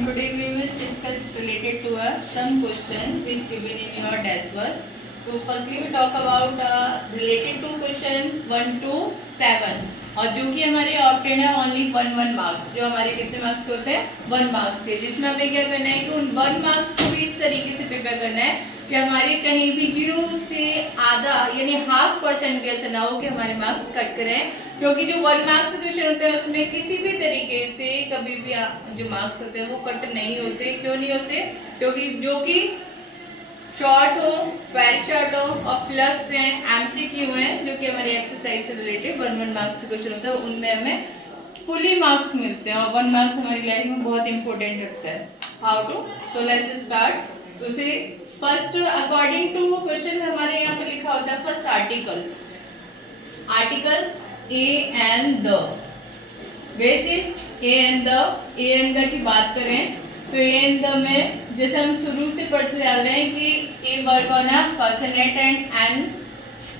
and today we will discuss related to some question which given in your test work. So firstly we talk about related to question 1 to 7 और जो कि हमारे obtain है only 1 marks, जो हमारे कितने marks होते हैं 1 मार्क्स के, जिसमें हमें क्या करना है कि उन 1 मार्क्स को भी इस तरीके से प्रिपेयर करना है कि हमारे कहीं भी 0 से आधा यानी 0.5% भी ऐसा ना हो कि हमारे मार्क्स कट करें, क्योंकि जो 1 मार्क्स क्वेश्चन होते हैं उसमें किसी भी तरीके से कभी भी जो मार्क्स होते हैं वो कट नहीं होते। क्यों नहीं होते? क्योंकि जो कि शॉर्ट हो, वेरी शॉर्ट हो और फ्लफ्स हैं, एमसीक्यू हैं, जो कि हमारी एक्सरसाइज से रिलेटेड 1 मार्क्स क्वेश्चन होता है, उनमें हमें फुली मार्क्स मिलते हैं और 1 मार्क्स हमारी लाइफ में बहुत इंपॉर्टेंट रखता है। How to? तो लेट्स स्टार्ट। उसे फर्स्ट अकॉर्डिंग टू क्वेश्चन हमारे यहाँ पे लिखा होता है first articles A and the, which A and the की बात करें तो ए एंड द में जैसे हम शुरू से पढ़ते जा रहे हैं कि A work on a consonant and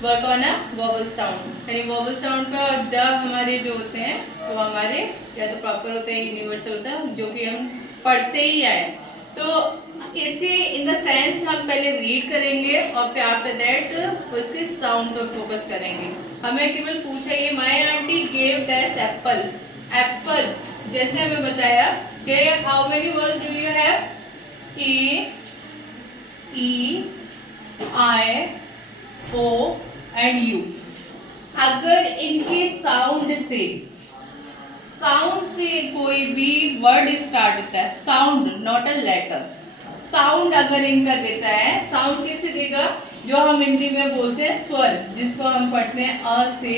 work on a vowel sound, यानी वोवल साउंड का द हमारे जो होते हैं वो हमारे या तो प्रॉपर होते हैं यूनिवर्सल होता है, जो कि हम पढ़ते ही आए। तो इसे इन द सेंस हम पहले रीड करेंगे और फिर आफ्टर दैट उसके साउंड पर फोकस करेंगे। हमें केवल पूछा ये my aunty gave dash apple, apple जैसे हमें बताया कि how many words do you have, A E I O and U. अगर इनके साउंड से कोई भी वर्ड स्टार्ट होता है, sound not a letter, sound अगर इनका देता है, साउंड कैसे देगा? जो हम हिंदी में बोलते हैं स्वर, जिसको हम पढ़ते हैं अ से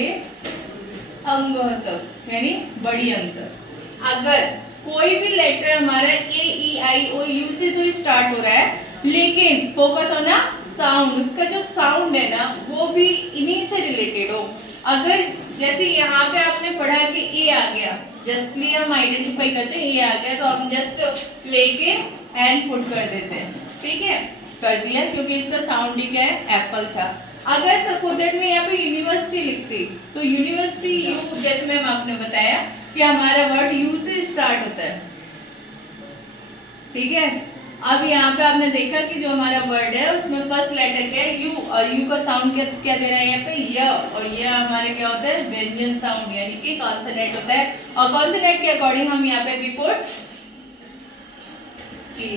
अंग तक, यानी बड़ी अंतर। अगर कोई भी लेटर हमारा ए ई आई ओ यू से तो स्टार्ट हो रहा है, लेकिन फोकस होना साउंड, उसका जो साउंड है ना वो भी इन्हीं से रिलेटेड हो। अगर जैसे यहाँ पे आपने पढ़ा कि ए आ गया, जस्टली हम आइडेंटिफाई करते हैं ए आ गया तो हम जस्ट लेके एंड पुट कर देते हैं, ठीक है, कर दिया, क्योंकि इसका साउंड ही क्या है, एप्पल था। अगर सपोज दैट में यहाँ पे यूनिवर्सिटी लिखती तो यूनिवर्सिटी यू, जैसे मैम आपने बताया कि हमारा वर्ड यू से स्टार्ट होता है, ठीक है। अब यहाँ पे आपने देखा कि जो हमारा वर्ड है उसमें फर्स्ट लेटर क्या है, यू, और यू का साउंड क्या दे रहा है यहाँ पे, य, और ये हमारे क्या होता है, व्यंजन साउंड, यानी कि कॉन्सोनेंट होता है। और कॉन्सोनेंट के अकॉर्डिंग हम यहाँ पे बिफोर की,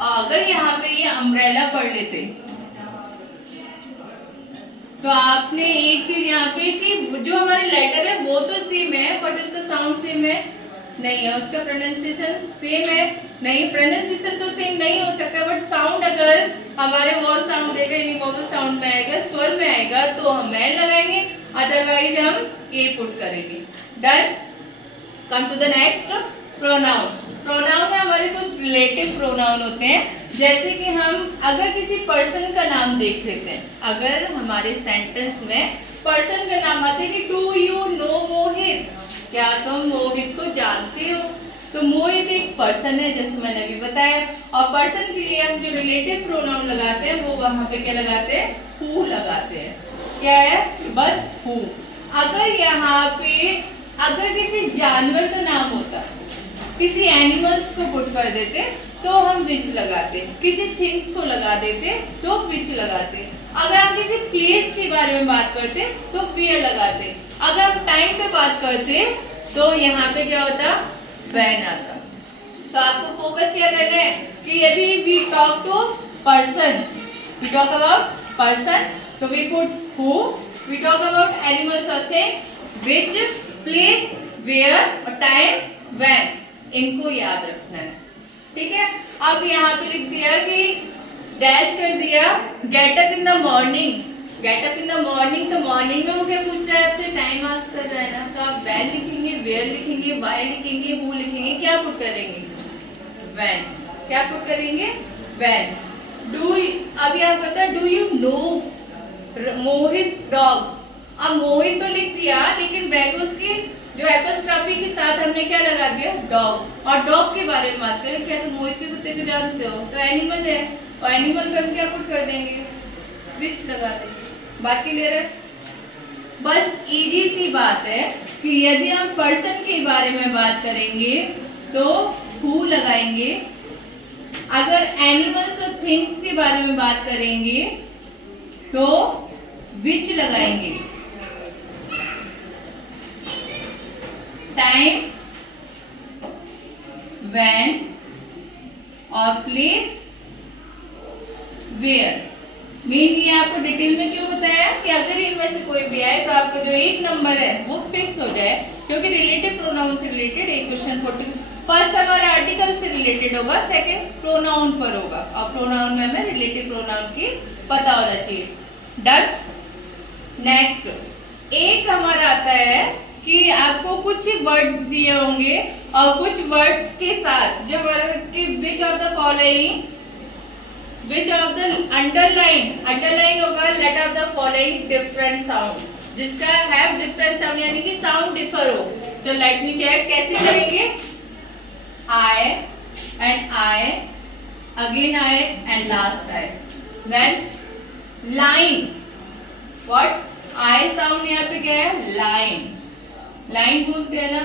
अगर यहाँ पे ये अम्ब्रेला पढ़ लेते तो आपने एक चीज यहाँ पे कि जो हमारे लेटर है वो तो सेम है बट उसका साउंड सेम है नहीं है, उसका प्रोनाउंसिएशन सेम है नहीं, प्रोनाउंसिएशन तो सेम नहीं हो सकता, बट साउंड अगर हमारे वॉल साउंड देगा यानी वोवल साउंड में आएगा, स्वर में आएगा तो हम एल लगाएंगे, अदरवाइज हम ए पुट करेंगे। Done. Come to the next, pronoun. Pronoun में हमारे कुछ रिलेटिव प्रोनाउन होते हैं, जैसे कि हम अगर किसी पर्सन का नाम देख लेते हैं, अगर हमारे सेंटेंस में पर्सन का नाम आते हैं कि डू यू नो मोहित, क्या तुम मोहित को जानते हो, तो मोहित एक पर्सन है जैसे मैंने अभी बताया। और पर्सन के लिए हम जो रिलेटिव प्रोनाउन लगाते हैं वो वहां पे क्या लगाते हैं, हु लगाते हैं। क्या है? बस हु। अगर यहाँ पे अगर किसी जानवर का नाम होता, किसी एनिमल्स को पुट कर देते तो हम विच लगाते, किसी थिंग्स को लगा देते तो विच लगाते, अगर हम किसी प्लेस के बारे में बात करते तो वेयर लगाते, अगर हम टाइम पे बात करते तो यहाँ पे क्या होता, व्हेन आता। तो आपको फोकस क्या करना है कि यदि we talk to person, we talk about person तो we put who, we talk about animals और थिंग्स विच, प्लेस वेयर और टाइम व्हेन, इनको याद रखना है, ठीक है। अब यहाँ पे लिख दिया कि डैश कर दिया get up in the morning, get up in the morning, तो मॉर्निंग में वो क्या पूछ रहा है, आपसे टाइम आस्क कर रहा है ना, तो आप व्हेन लिखेंगे, वेयर लिखेंगे, व्हाई लिखेंगे, हु लिखेंगे, क्या पुट करेंगे, व्हेन, क्या पुट करेंगे, व्हेन। डू, अब यहाँ पता, do you know Mohit dog, अब मोहित तो लिख दिया लेकिन बैक उसकी जो एपोस्ट्रोफी के साथ हमने क्या लगा दिया, डॉग, और डॉग के बारे में बात करें, क्या तुम मोहित के कुत्ते को जानते हो, तो एनिमल है, और एनिमल पे हम क्या पुट कर देंगे, विच लगा देंगे। बाकी ले रहे, बस इजी सी बात है कि यदि हम पर्सन के बारे में बात करेंगे तो हु लगाएंगे। अगर एनिमल्स और थिंग्स के बारे में बात करेंगे तो विच लगाएंगे। टाइम, व्हेन और प्लेस, वेयर। मेनली आपको डिटेल में क्यों बताया कि अगर इनमें से कोई भी आए तो आपका जो एक नंबर है वो फिक्स हो जाए, क्योंकि रिलेटिव प्रोनाउन से रिलेटेड एक क्वेश्चन 40 फर्स्ट हमारा आर्टिकल से रिलेटेड होगा, सेकंड प्रोनाउन पर होगा, और प्रोनाउन में हमें रिलेटिव प्रोनाउन की पता होना चाहिए। डन। नेक्स्ट एक हमारा आता है कि आपको कुछ वर्ड्स दिए होंगे और कुछ वर्ड्स के साथ जो कि which of the following, which of the underline होगा let of the following different sound, जिसका हैव डिफरेंट साउंड यानी कि साउंड डिफर हो। तो लेट मी चेक कैसे करेंगे। I and I, again I and last I. Then line, what? I sound यहाँ पे क्या है? line. line बोलते हैं ना।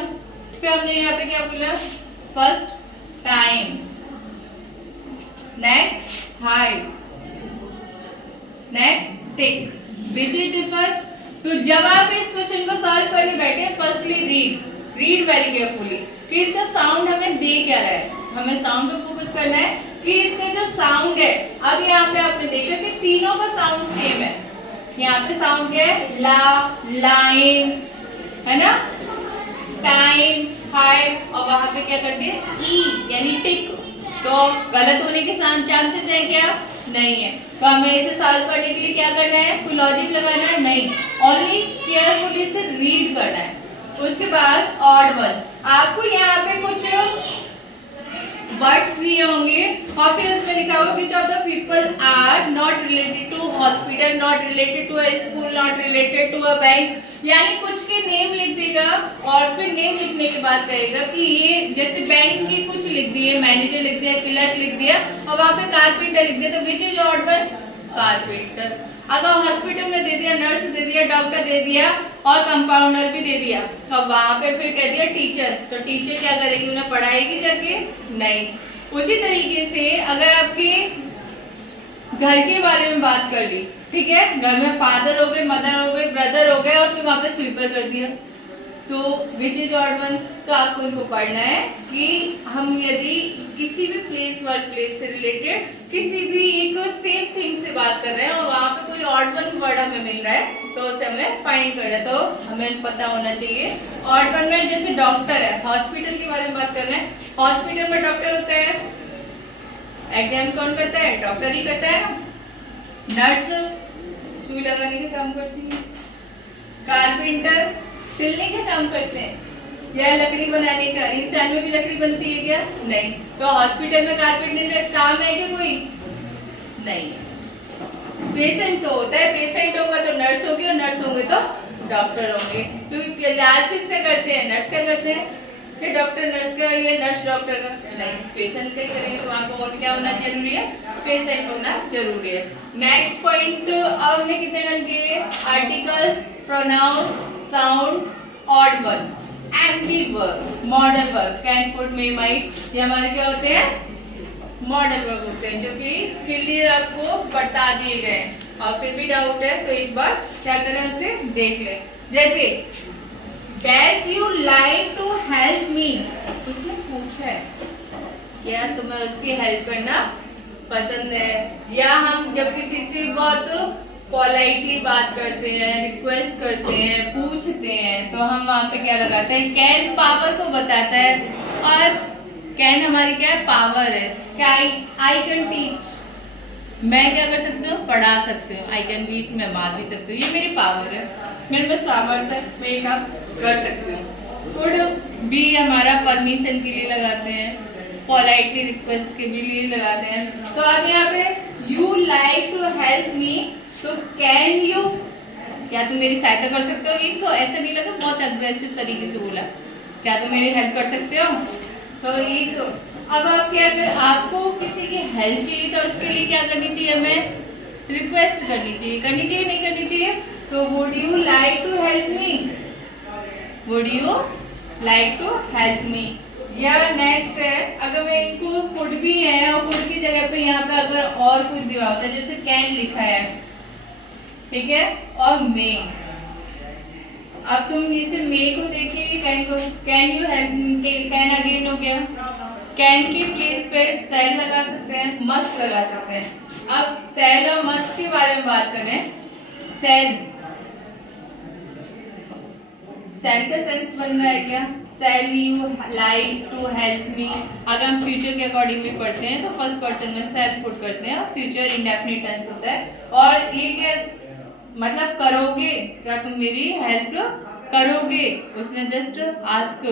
फिर हमने यहाँ पे क्या बोला? first time. next high. next tick. which is differ? तो जब आप इस क्वेश्चन को सॉल्व करने बैठे, फर्स्टली रीड वेरी केयरफुली कि इसका साउंड हमें दे क्या रहा है। हमें साउंड पे फोकस करना है कि इसका जो साउंड है, अब यहाँ पे आपने देखा कि तीनों का साउंड सेम है। यहाँ पे साउंड क्या है? ला, लाइन, है ना, टाइम, हाई, और वहां पे क्या कर दिया? ई यानी टिक। तो गलत होने के चांसेस है क्या? नहीं है। तो हमें इसे सॉल्व करने के लिए क्या करना है? कोई लॉजिक लगाना है? नहीं, ओनली केयरफुली इसे रीड करना है। उसके बाद ऑड वन, आपको यहाँ पे कुछ वर्ड्स दिए होंगे और फिर उसमें लिखा होगा which of the people are not related to hospital, not related to a school, not related to a bank, यानी कुछ के नेम लिख देगा और फिर नेम लिखने के बाद कहेगा कि ये जैसे बैंक की कुछ लिख दिए, मैनेजर लिख दिया, क्लर्क लिख दिया और वहां पे कारपेंटर लिख दिया, तो which is odd one? Carpenter. अगर हॉस्पिटल में दे दिया, नर्स दे दिया, डॉक्टर दे दिया और कंपाउंडर भी दे दिया, तो वहां पे फिर कह दिया टीचर, तो टीचर क्या करेगी? उन्हें पढ़ाएगी जाके? नहीं। उसी तरीके से अगर आपके घर के बारे में बात कर ली, ठीक है, घर में फादर हो गए, मदर हो गए, ब्रदर हो गए और फिर वहां पे स्वीपर कर दिया, तो विच इज ऑड वन? तो आपको इनको पढ़ना है कि हम यदि किसी भी प्लेस, वर्क प्लेस से रिलेटेड किसी भी एक सेम थिंग से बात कर रहे हैं और वहां पे कोई ऑड वन वर्ड हमें मिल रहा है तो उसे हमें फाइंड करना है, तो हमें पता होना चाहिए। ऑड वन में जैसे डॉक्टर है, हॉस्पिटल के बारे में बात करना है, हॉस्पिटल में डॉक्टर होता है, एग्जाम कौन करता है? डॉक्टर ही करता है ना। नर्स सुई लगाने का काम करती है, कारपेंटर सिलने का काम करते हैं, या लकड़ी बनाने का। इंसान में भी लकड़ी बनती है क्या? नहीं। तो हॉस्पिटल में कारपेंटर का काम है क्या? कोई नहीं। पेशेंट तो होता है, पेशेंट होगा तो नर्स होगी और नर्स होंगे तो डॉक्टर होंगे। तो इलाज किसका करते हैं? नर्स का करते हैं। ये डॉक्टर नर्स का या नर्स डॉक्टर का? नहीं, पेशेंट का ही करेंगे। तो वहाँ पर क्या होना जरूरी है? पेशेंट होना जरूरी है। नेक्स्ट पॉइंट और हमने कितने रन किए? Articles, pronoun, sound, odd one, empty verb, modal verb, can, could, may, might, ये हमारे क्या होते हैं? मॉडल वर्ब होते हैं, जो कि क्लियर आपको बता दिए गए। और फिर भी डाउट है तो एक बार क्या करें, उसे देख लें। जैसे dash you like to help me, उसने पूछा है क्या तुम्हें उसकी हेल्प करना पसंद है। या हम जब किसी से बहुत पोलाइटली बात करते हैं, रिक्वेस्ट करते हैं, पूछते हैं, तो हम वहाँ पे क्या लगाते हैं? कैन पावर को बताता है, और कैन हमारी क्या है? पावर है। क्या आई कैन टीच, मैं क्या कर सकती हूँ? पढ़ा सकती हूँ। आई कैन बीट, मैं मार भी सकती हूँ, ये मेरी पावर है, मेरे पास सामर्थ्य है, मैं ये काम कर सकती हूँ। कुड भी हमारा परमिशन के लिए लगाते हैं, पोलाइटली रिक्वेस्ट के भी लिए लगाते हैं। तो अब यहाँ पे you like to help me, तो कैन यू, क्या तुम मेरी सहायता कर सकते हो? ये तो ऐसा नहीं लगा, बहुत अग्रेसिव तरीके से बोला, क्या तुम मेरी हेल्प कर सकते हो? तो ये तो अब आप क्या कर, आपको किसी की हेल्प चाहिए तो उसके लिए क्या करनी चाहिए? हमें रिक्वेस्ट करनी चाहिए। करनी चाहिए नहीं करनी चाहिए? तो would you like to help me, would you like to help me, या नेक्स्ट है, अगर मैं इनको कुड भी है और कुड की जगह पे यहाँ पे अगर और कुछ दिया होता है, जैसे कैन लिखा है, ठीक है, और मे, अब तुम इसे मे को देखिए, कैन को, can you help, can again हो गया, कैन की प्लेस पे सेल लगा सकते हैं, मस्ट लगा सकते हैं। अब सेल और मस्ट के बारे में बात करें, सेल, सेल का सेंस बन रहा है क्या, shall you like to help me. अगर हम फ्यूचर के अकॉर्डिंग में पढ़ते हैं तो फर्स्ट पर्सन में सेल पुट करते हैं और फ्यूचर इंडेफिनिट टेंस होता है। और ये क्या मतलब, करोगे क्या, तुम मेरी हेल्प करोगे, उसने जस्ट आस्क,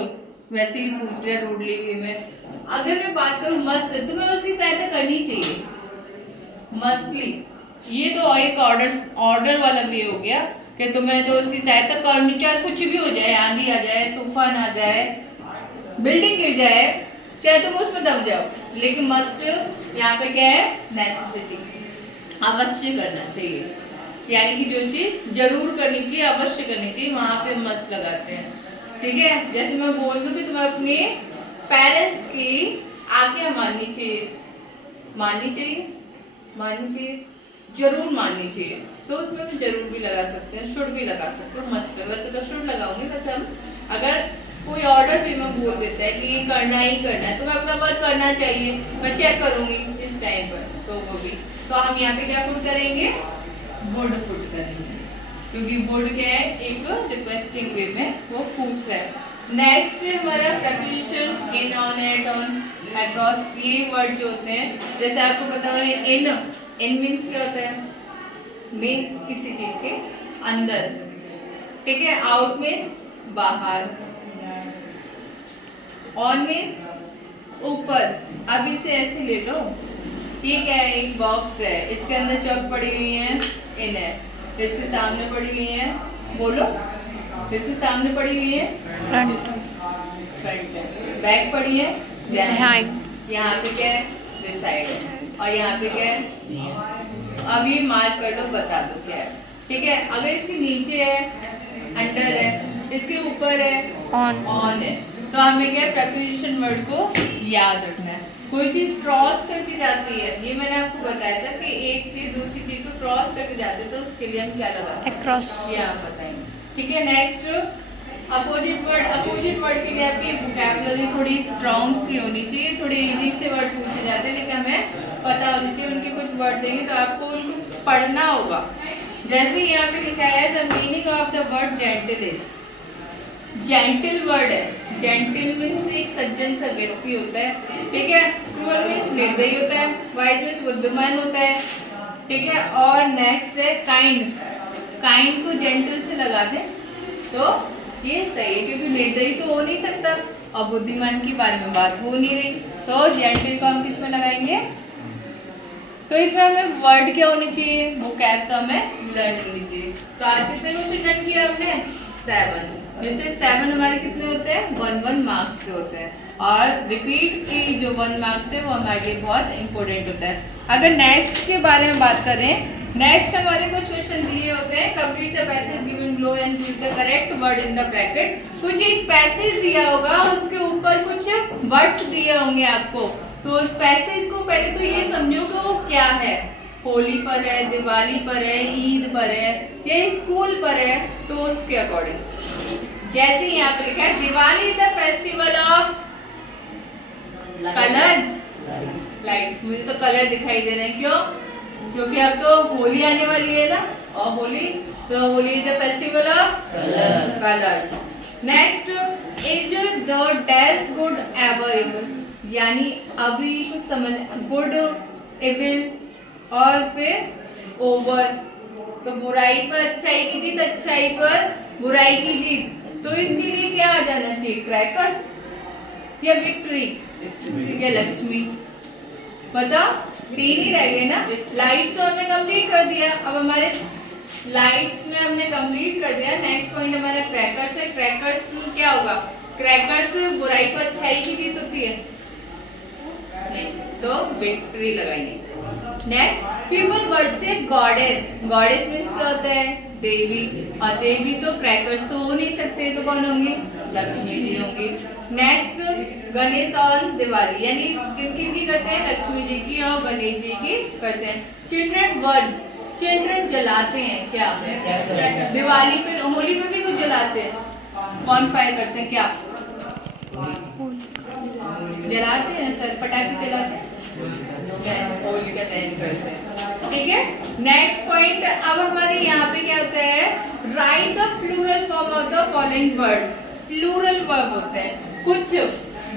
वैसे ही पूछ लिया रूडली वे में। अगर मैं बात करूं मस्ट, तुम्हें उसकी सहायता करनी चाहिए, मस्टली, ये तो एक ऑर्डर वाला वे हो गया कि तुम्हें तो उसकी सहायता करनी, चाहे कुछ भी हो जाए, आंधी आ जाए, तूफान आ जाए, बिल्डिंग गिर जाए, चाहे तुम उसमें दब जाओ, लेकिन मस्ट यहाँ पे क्या है, नेसेसिटी, अवश्य करना चाहिए, यानी कि जो चीज जरूर करनी चाहिए, अवश्य करनी चाहिए, वहां पे मस्ट लगाते हैं, ठीक है। जैसे मैं बोल दूं कि तुम्हें अपने पेरेंट्स की आज्ञा माननी चाहिए, माननी चाहिए, माननी चाहिए, जरूर माननी चाहिए, तो उसमें हम जरूर भी लगा सकते हैं, शुड भी लगा सकते हैं, मस्ट पे, वैसे तो शुड लगाऊंगी, वैसे हम अगर कोई ऑर्डर भी में बोल देता है कि ये करना ही करना है, तो मैं अपना वर्क करना चाहिए, मैं चेक करूंगी इस टाइम पर, तो वो भी, तो हम यहाँ पे क्या पुट करेंगे, वुड पुट करेंगे, क्योंकि वुड क्या है, एक रिक्वेस्टिंग वे में वो पूछ रहा है। नेक्स्ट हमारा preposition in, on, at, on, across, ये वर्ड जो होते हैं, जैसे आपको पता है इन मीन्स क्या होता है, में किसी चीज के अंदर, ठीक है, आउट मीन्स बाहर, ऑन मीन्स ऊपर। अब इसे ऐसे ले लो, ये क्या है, एक बॉक्स है, इसके अंदर चौक पड़ी हुई है, इन है, इसके सामने पड़ी हुई है, बोलो, इसके सामने पड़ी हुई है, फ्रंट, फ्रंट है, बैक पड़ी है, बिहाइंड, यहाँ पे क्या है, दिस साइड है, और यहाँ पे क्या है, अब ये मार्क कर लो, बता दो क्या है, ठीक है। अगर इसके नीचे है, अंडर है, इसके ऊपर है, ऑन है, तो हमें क्या प्रेपोजिशन वर्ड को याद रखना है। कोई चीज क्रॉस करके जाती है, ये मैंने आपको बताया था कि एक चीज दूसरी चीज को क्रॉस करके जाती है, तो उसके लिए हम क्या लगाते हैं, क्रॉस, ये आप बताएंगे, ठीक है। Next opposite word, opposite word के लिए आपकी वोकैबुलरी थोड़ी स्ट्रॉन्ग सी होनी चाहिए, थोड़े इजी से वर्ड पूछे जाते हैं, लेकिन हमें पता होनी चाहिए, उनके कुछ वर्ड देंगे तो आपको उनको पढ़ना होगा। जैसे यहाँ पे लिखा है, the meaning of the word gentle is, gentle word है, जेंटल मीन्स एक सज्जन सा व्यक्ति होता है, ठीक है, क्रूअल मीन्स निर्दयी होता है, वाइज मीन्स बुद्धिमान होता है, ठीक है। और नेक्स्ट है काइंड, काइंड को जेंटल से लगा दे तो ये सही है, क्योंकि निर्दयी तो हो नहीं सकता और बुद्धिमान के बारे में बात हो नहीं रही, तो जेंटल को हम किस में लगाएंगे, तो इसमें हमें वर्ड क्या होनी चाहिए, वो कैब तो हमें लर्न होनी चाहिए। तो आज कितने क्वेश्चन लर्न किया हमने, 7, जिससे 7 हमारे कितने होते हैं, 1 मार्क्स के होते हैं, और रिपीट की जो 1 मार्क्स है वो हमारे लिए बहुत इंपॉर्टेंट होता है। अगर नेक्स्ट के बारे में बात करें, नेक्स्ट हमारे कुछ क्वेश्चन दिए होते हैं, complete the passage given below and choose the correct word in the bracket. कुछ एक पैसेज दिया होगा, उसके ऊपर कुछ वर्ड्स दिए होंगे आपको, तो उस पैसेज को पहले तो ये समझो कि वो क्या है, होली पर है, दिवाली पर है, ईद पर है, या स्कूल पर है, तो उसके अकॉर्डिंग, जैसे यहाँ पे लिखा है Diwali is the festival of colour, light, मुझे तो कलर दिखाई दे रहे हैं, क्यों, क्योंकि अब तो होली आने वाली है ना, और होली, तो Holi is the festival of colours. Next is the dash good ever evil, यानी अभी कुछ समझ, गुड, एविल और फिर ओवर, तो बुराई पर अच्छाई की जीत, अच्छाई पर बुराई की जीत, तो इसके लिए क्या आ जाना चाहिए, क्रैकर्स या विक्ट्री या लक्ष्मी, बताओ, 3 ही रह गए ना। लाइट्स तो हमने कंप्लीट कर दिया, अब हमारे लाइट्स में हमने कंप्लीट कर दिया। नेक्स्ट पॉइंट हमारा क्रैकर्स है, क्रैकर्स में क्या होगा, क्रैकर्स बुराई पर अच्छाई की जीत होती है, नहीं, तो विक्ट्री लगाएंगे। Next people worship goddess, goddess means क्या होता है, देवी, और देवी तो क्रैकर्स तो हो नहीं सकते, तो कौन होंगे, लक्ष्मी जी होंगी। नेक्स्ट गणेश और दिवाली, यानी किन किन की करते हैं, लक्ष्मी जी की और गणेश जी की करते हैं। चिल्ड्रन वर्ड, चिल्ड्रन जलाते हैं क्या, दिवाली पे, होली पे भी कुछ जलाते हैं, बॉनफायर करते हैं क्या, जलाते हैं सर, पटाखे जलाते हैं, होली का दहन करते हैं। ठीक है, नेक्स्ट पॉइंट। अब हमारे यहाँ पे क्या होता है, write the plural form of the following word. Plural verb होते हैं कुछ,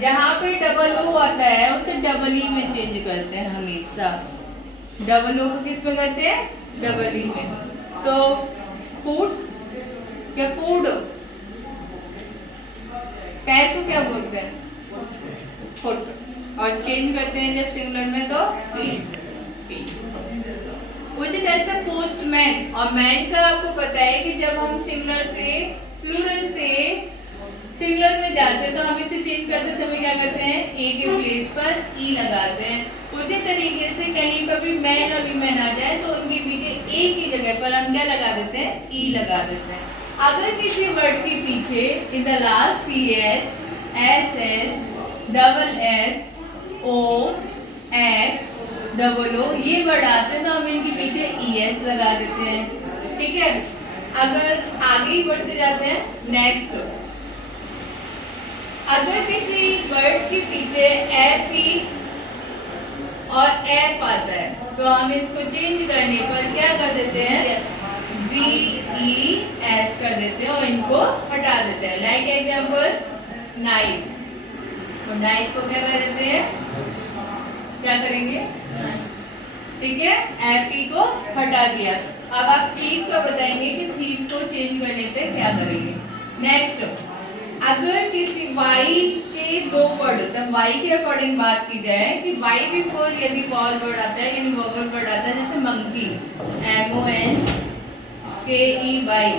जहाँ पे डबल ओ आता है उसे डबल ई में चेंज करते हैं हमेशा। डबल ओ को किस में करते हैं, डबल ई में। तो फूड, क्या फूड, पैर को क्या बोलते हैं, फुट, और चेंज करते हैं जब सिंगुलर में तो फीट, फीट। उसी तरह से पोस्टमैन, और मैन का आपको पता है कि जब हम सिंगुलर से प्लूरल से सिंगुलर में जाते हैं तो हम इसे चेंज करते समय क्या करते हैं, ए के प्लेस पर ई लगाते हैं। उसी तरीके से कहीं पर भी मैन और वीमेन आ जाए तो उनके पीछे ए की जगह पर हम क्या लगा देते हैं, ई लगा देते हैं। अगर किसी वर्ड के पीछे in the last C H, S H, double S, O, X, double O ये वर्ड आते हैं तो हम इनके पीछे ई एस लगा देते हैं। ठीक है, अगर आगे ही बढ़ते जाते हैं, नेक्स्ट, अगर किसी वर्ड के पीछे एफ ई और एफ आता है तो हम इसको चेंज करने पर क्या कर देते हैं, वी ई एस कर देते हैं और इनको हटा देते हैं। लाइक एग्जाम्पल नाइफ, तो नाइफ को क्या कर देते हैं, क्या करेंगे, ठीक है, एफ ई को हटा दिया। अब आप थीफ का बताएंगे कि थीफ को चेंज करने पे क्या करेंगे। नेक्स्ट, अगर किसी वाई के दो वर्ड होते हैं, वाई के अकॉर्डिंग बात की जाए कि वाई बिफोर यदि वॉवल वर्ड आता है, यानी वॉवल वर्ड आता है, जैसे मंकी, एम ओ एन के ई वाई,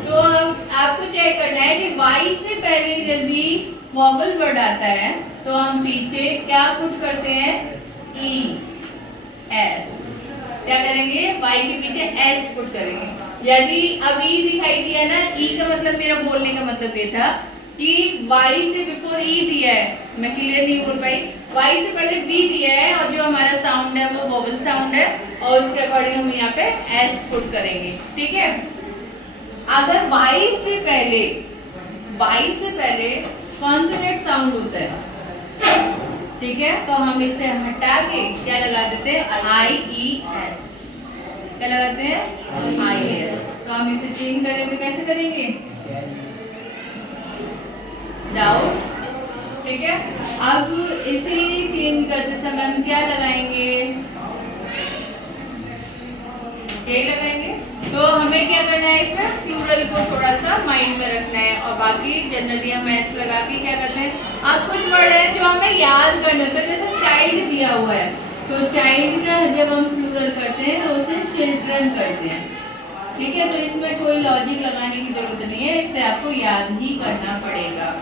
तो हम आपको चेक करना है कि वाई से पहले यदि वॉवल वर्ड आता है तो हम पीछे क्या पुट करते हैं, ई एस, क्या करेंगे, वाई के पीछे एस पुट करेंगे। यदि अब ई दिखाई दिया ना, ई का मतलब, मेरा बोलने का मतलब ये था कि वाई से बिफोर ई दिया है, मैं क्लियर नहीं बोल पाई, वाई से पहले बी दिया है और जो हमारा साउंड है वो वोवल साउंड है और उसके अकॉर्डिंग हम यहाँ पे एस पुट करेंगे। ठीक है, अगर वाई से पहले कॉन्सोनेंट साउंड होता है, ठीक है, तो हम इसे हटा के क्या लगा देते हैं, आई ई एस, क्या लगाते हैं, आई एस। तो हम इसे चेंज करें तो कैसे करेंगे, डाउन। ठीक है, अब इसे चेंज करते समय हम क्या लगाएंगे, ये लगाएंगे। तो हमें क्या करना है, इसमें प्लूरल को थोड़ा सा माइंड में रखना है और बाकी जनरली हम एस लगा के क्या करते हैं। अब कुछ वर्ड है जो हमें याद करना होता है, जैसे चाइल्ड दिया हुआ है तो चाइल्ड का जब हम प्लूरल करते हैं तो उसे चिल्ड्रन करते हैं। ठीक है, तो इसमें कोई लॉजिक लगाने की जरूरत नहीं है, इससे आपको याद ही करना पड़ेगा।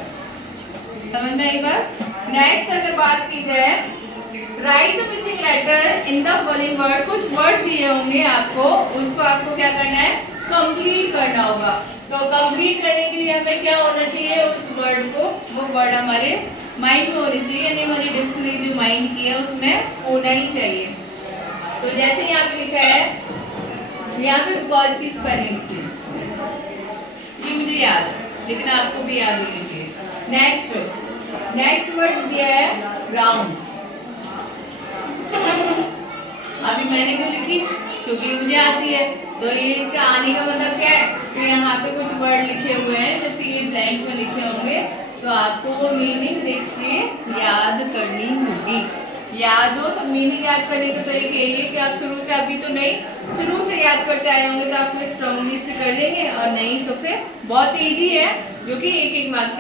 समझ में आई बात। नेक्स्ट अगर बात की जाए, write the missing letter in the following word, कुछ वर्ड दिए होंगे आपको, उसको आपको क्या करना है, कंप्लीट करना होगा। तो कंप्लीट करने के लिए हमें क्या होना चाहिए, उस वर्ड को, वो वर्ड हमारे माइंड में होनी चाहिए, यानी हमारी डिक्शनरी जो माइंड की है उसमें होना ही चाहिए। तो जैसे यहाँ पे लिखा है, यहाँ पे बिकॉज की स्पेलिंग थी, ये मुझे याद है लेकिन आपको भी याद होनी चाहिए। नेक्स्ट वर्ड दिया है ग्राउंड, अभी मैंने क्यों लिखी, क्योंकि मुझे आती है, तो ये इसका आने का मतलब क्या है कि यहाँ पे कुछ वर्ड लिखे हुए हैं, जैसे ये ब्लैंक में लिखे होंगे तो आपको वो मीनिंग देख के याद करनी होगी। याद हो तो मीनिंग याद करने का तरीका यही है कि आप शुरू से, अभी तो नहीं, शुरू से याद करते आए होंगे तो आपको स्ट्रांगली से कर लेंगे, और नहीं तो फिर बहुत इजी है, जो कि एक मार्क्स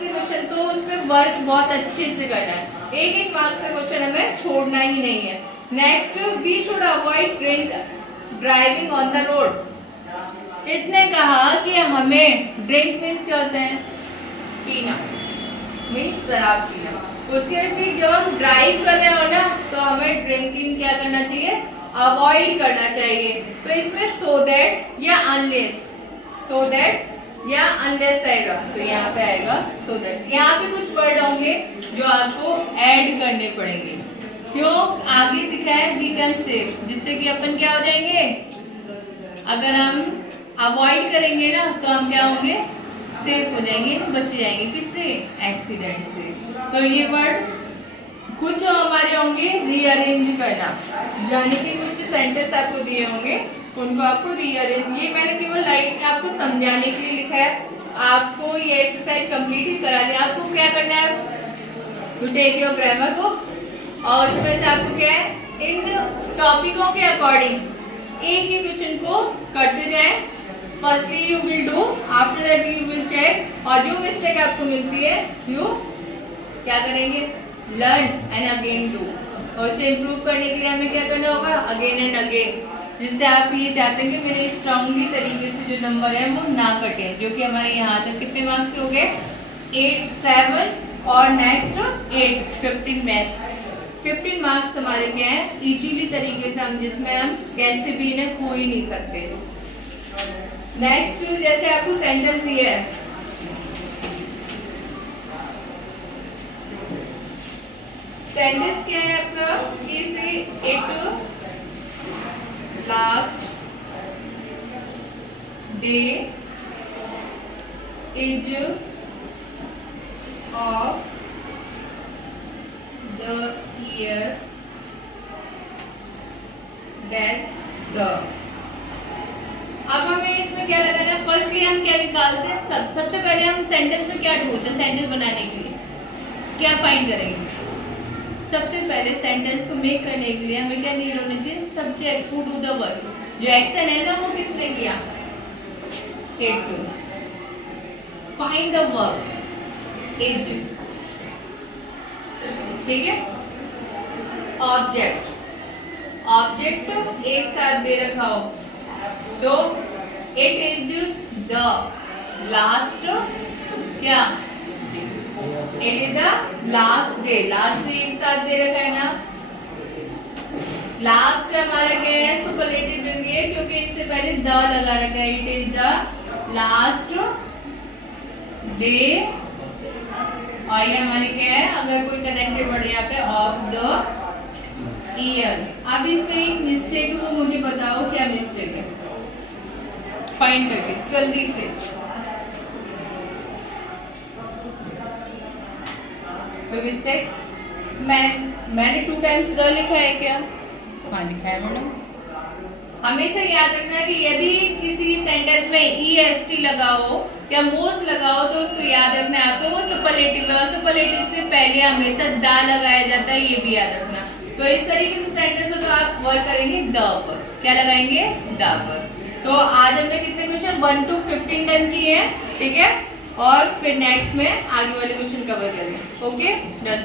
से क्वेश्चन, तो उसमें वर्क बहुत अच्छे से करना है, एक मार्क्स से क्वेश्चन हमें छोड़ना ही नहीं है। Next, we should avoid driving on the road. इसने कहा कि हमें, ड्रिंक मीन्स क्या होता है, पीना, मीन्स शराब पीना, उसके बाद जब हम ड्राइव कर रहे हो ना तो हमें ड्रिंकिंग क्या करना चाहिए, अवॉइड करना चाहिए। तो इसमें सो दैट या अनलेस, सो दैट या अनलेस आएगा तो यहाँ पे आएगा सो दैट। यहाँ पे कुछ वर्ड होंगे जो आपको ऐड करने पड़ेंगे। क्यों? आगे दिखा है वी कैन सेव, जिससे कि अपन क्या हो जाएंगे, अगर हम अवॉइड करेंगे ना तो हम क्या होंगे, सेफ हो जाएंगे, बच जाएंगे किससे, एक्सीडेंट से। तो ये वर्ड कुछ हमारे होंगे रीअरेंज करना, यानी कि कुछ सेंटेंस आपको दिए होंगे उनको आपको रीअरेंज, ये मैंने केवल लाइट आपको समझाने के लिए लिखा है। आपको ये एक्सरसाइज कंप्लीट ही करा दिया। आपको क्या करना है, to take your grammar book और उसमें से आपको क्या है, इन टॉपिकों के अकॉर्डिंग एक ही क्वेश्चन को करते जाएं। Firstly you will do, after that you will check, और जो मिस्टेक आपको मिलती है यू क्या करेंगे, लर्न एंड अगेन डू। और इसे इम्प्रूव करने के लिए हमें क्या करना होगा, अगेन एंड अगेन, जिससे आप ये चाहते हैं कि मेरे स्ट्रांगली तरीके से जो नंबर है वो ना कटे, जो कि हमारे यहाँ तक कितने मार्क्स हो गए, 8, 7 और नेक्स्ट 8, 15 मैथ्स। 15 मार्क्स हमारे क्या है, इजीली तरीके से हम, जिसमें हम कैसे भी इन्हें खो ही नहीं सकते। नेक्स्ट जैसे आपको सेंटेंस दिया है, सेंटेंस क्या है आपका, कि से it last day is of the year that the. अब हमें इसमें क्या लगाना है, फर्स्टली हम क्या निकालते हैं, सबसे पहले हम सेंटेंस में क्या ढूंढते हैं, सेंटेंस बनाने के लिए क्या फाइंड करेंगे। सबसे पहले सेंटेंस को मेक करने के लिए हमें क्या नीड होनी चाहिए, subject who do the work. जो एक्शन है ना वो किसने किया, it to. Find the work, is, ठीक है। ऑब्जेक्ट, ऑब्जेक्ट एक साथ दे रखा हो तो इट इज द लास्ट, क्या, it is the last day, last day एक साथ दे रखा है ना। लास्ट हमारा क्या है, सुपरलेटिव डिग्री है क्योंकि इससे पहले द लगा रखा है, it is the last day. और ये हमारी क्या है, अगर कोई कनेक्टेड वर्ड यहाँ पे, ऑफ द ईयर। अब इसमें एक मिस्टेक है, वो मुझे बताओ क्या मिस्टेक है, फाइंड करके जल्दी से। कोई मिस्टेक, मैंने 2 टाइम्स द लिखा है क्या, हाँ लिखा है मैडम। हमेशा याद रखना कि यदि किसी सेंटेंस में EST लगा हो या मोस्ट लगा हो तो उसको याद रखना है आपको, वो सुपरलेटिव लगा, सुपरलेटिव से पहले हमेशा द लगाया जाता है, ये भी याद रखना। तो इस तरीके से सेंटेंस को आप वर्क करेंगे द पर, क्या लगाएंगे, द पर। तो आज हमने कितने क्वेश्चन 1 to 15 डन किए हैं, ठीक है, और फिर नेक्स्ट में आगे वाले क्वेश्चन कवर करेंगे। Okay, done.